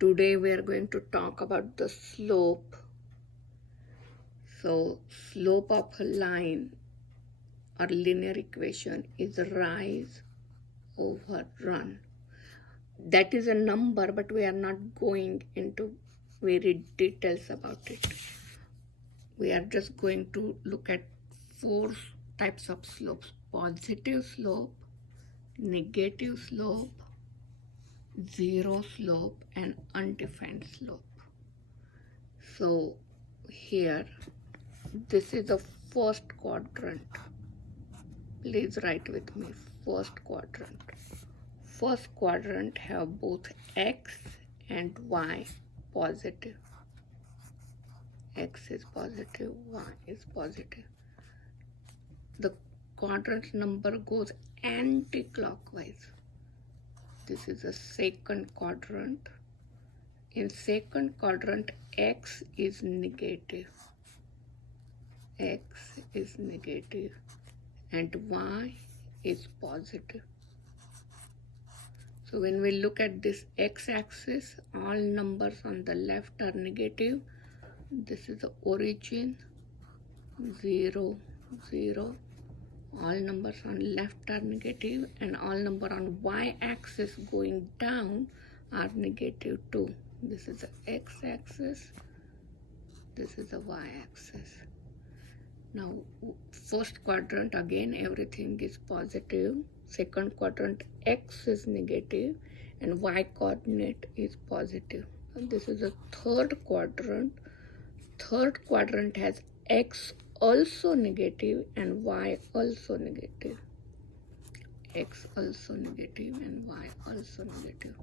Today we are going to talk about the slope. So slope of a line or linear equation is rise over run. That is a number, but we are not going into very details about it. We are just going to look at 4 types of slopes: positive slope, negative slope, zero slope, and undefined slope. So here, this is the first quadrant. Please write with me, first quadrant. First quadrant have both x and y positive. X is positive, y is positive. The quadrant number goes anti-clockwise. This is the second quadrant. In second quadrant, x is negative. X is negative and y is positive. So when we look at this x-axis, all numbers on the left are negative. This is the origin, 0, 0. All numbers on left are negative, and all numbers on y-axis going down are negative too. This is the x-axis, this is the y-axis. Now, first quadrant, again, everything is positive. Second quadrant, x is negative and y coordinate is positive. And this is the third quadrant. Third quadrant has x also negative and y also negative. X also negative and y also negative.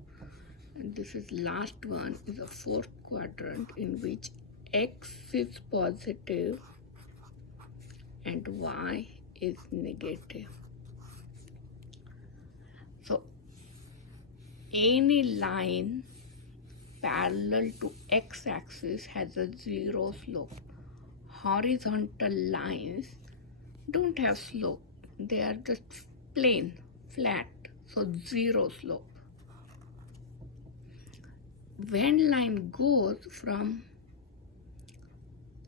And this is last one is a fourth quadrant in which x is positive and y is negative. So any line parallel to x-axis has a zero slope. Horizontal lines don't have slope. They are just plain, flat, so zero slope. When line goes from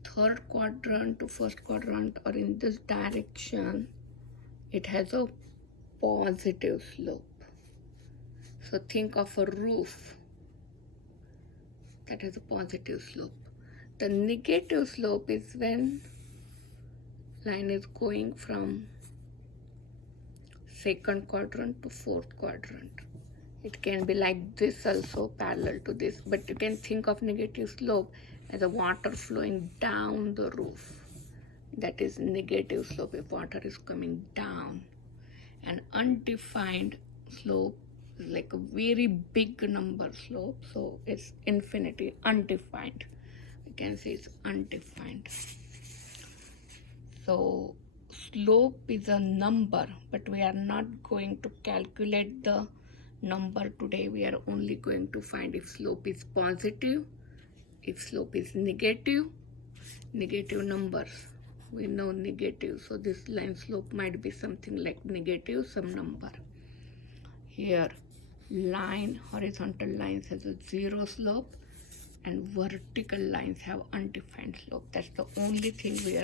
third quadrant to first quadrant or in this direction, it has a positive slope. So think of a roof that has a positive slope. The negative slope is when line is going from second quadrant to fourth quadrant. It can be like this also, parallel to this, but you can think of negative slope as a water flowing down the roof. That is negative slope if water is coming down. An undefined slope is like a very big number slope, so it's infinity, undefined. We can say it's undefined. So slope is a number, but we are not going to calculate the number today. We are only going to find if slope is positive, if slope is negative, negative numbers. We know negative, so this line slope might be something like negative some number. Here, line, horizontal lines has a zero slope and vertical lines have undefined slope. That's the only thing we are